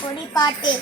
கொடிப்பாட்டு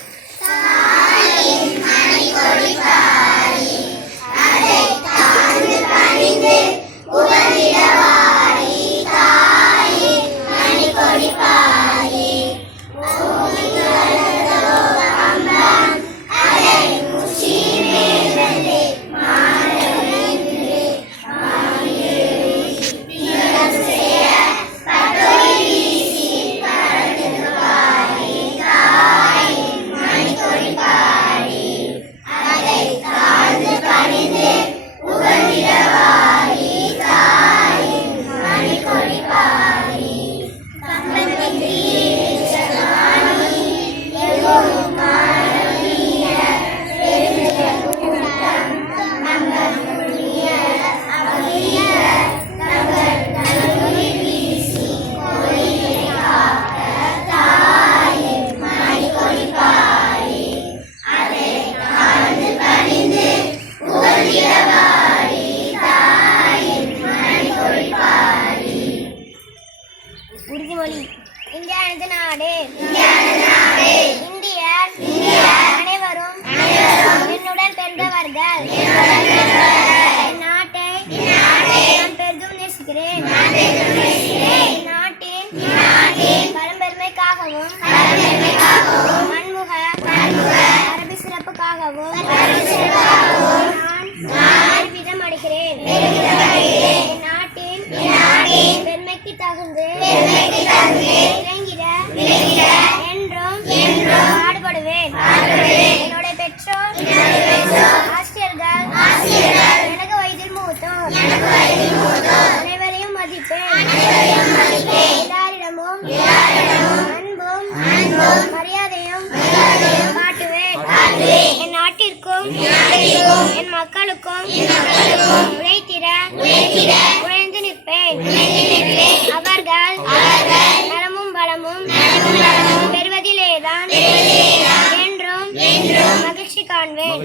உறுதிமொழி. இந்தியானது நாடு. இந்தியர் அனைவரும் என்னுடன் பிறந்தவர்கள். என் நாட்டை நான் பெரிதும் நேசிக்கிறேன். நாட்டின் பழம்பெருமைக்காகவும் பன்முக அரபி சிறப்புக்காகவும் நான் பெருமிதம் அடைகிறேன். என் நாட்டின் பெருமைக்கு தகுந்து விளங்கிட என்றும் பாடுபடுவேன். என்னுடைய பெற்றோர் ஆசிரியர்கள் எனக்கு வயதில் மூத்தோர். அனைவரையும் மதிப்பேன். எல்லாரிடமும் அன்பும் மரியாதையும் காட்டுவேன். என் நாட்டிற்கும் என் மக்களுக்கும் உழைத்திட உழைந்து நிற்பேன். அவர்கள் நலமும் வளமும் பெறுவதிலேதான் என்றும் மகிழ்ச்சி காண்பேன்.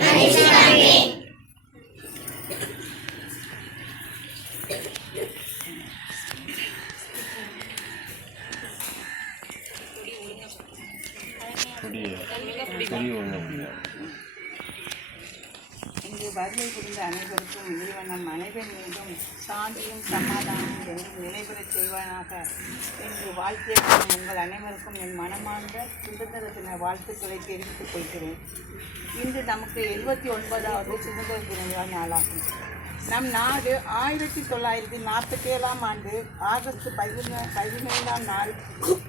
இங்கு வருகை புரிந்த அனைவருக்கும் இறைவனம் அனைவர் மீதும் சாந்தியும் சமாதானமும் என்று நிலைபெறச் செய்வானாக என்று வாழ்த்தியக்கும் உங்கள் அனைவருக்கும் என் மனமார்ந்த சுதந்திர தின வாழ்த்துக்களை தெரிவித்துக் கொள்கிறேன். இன்று நமக்கு 79வது சுதந்திர தின நாளாகும். நம் நாடு 1947ஆம் ஆண்டு ஆகஸ்ட் 17ஆம் நாள்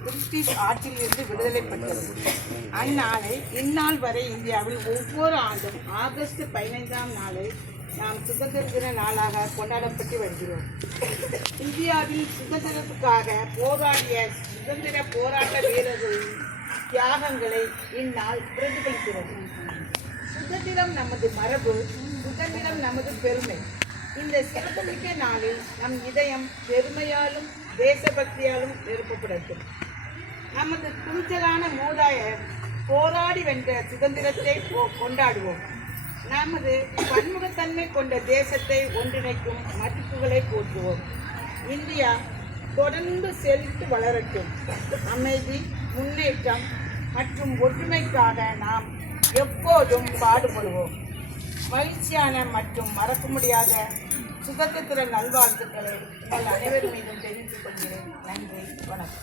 பிரிட்டிஷ் ஆட்சியிலிருந்து விடுதலை பெற்றது. அந்நாளை இந்நாள் வரை இந்தியாவில் ஒவ்வொரு ஆண்டும் ஆகஸ்ட் 15ஆம் நாளை நாம் சுதந்திர தின நாளாக கொண்டாடப்பட்டு வருகிறோம். இந்தியாவில் சுதந்திரத்துக்காக போராடிய சுதந்திர போராட்ட வீரர்களின் தியாகங்களை இந்நாள் பிரதிபலிக்கிறது. சுதந்திரம் நமது மரபு, சுதந்திரம் நமது பெருமை. இந்த சிறப்புமிக்க நாளில் நம் இதயம் பெருமையாலும் தேசபக்தியாலும் நிரப்பப்படட்டும். நமது துணிச்சலான மூதாயர் போராடி வென்ற சுதந்திரத்தை கொண்டாடுவோம். நமது பன்முகத்தன்மை கொண்ட தேசத்தை ஒன்றிணைக்கும் மதிப்புகளை போற்றுவோம். இந்தியா தொடர்ந்து செழித்து வளரட்டும். அமைதி, முன்னேற்றம் மற்றும் ஒற்றுமைக்காக நாம் எப்போதும் பாடுபடுவோம். மகிழ்ச்சியான மற்றும் மறக்க முடியாத சுதந்திர நல்வாழ்த்துக்களை உங்கள் அனைவர் மீதும் தெரிவித்துக் கொள்கிறேன். நன்றி, வணக்கம்.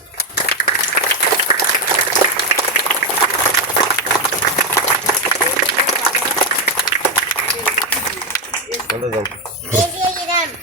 தேசிய கீதம்.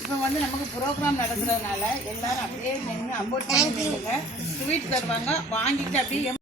இப்போ வந்து நமக்கு ப்ரோக்ராம் நடக்கிறதுனால எல்லாரும் அப்படியே நின்று அம்போட் பண்ணி ஸ்வீட் தருவாங்க, வாங்கிட்டு அப்படியே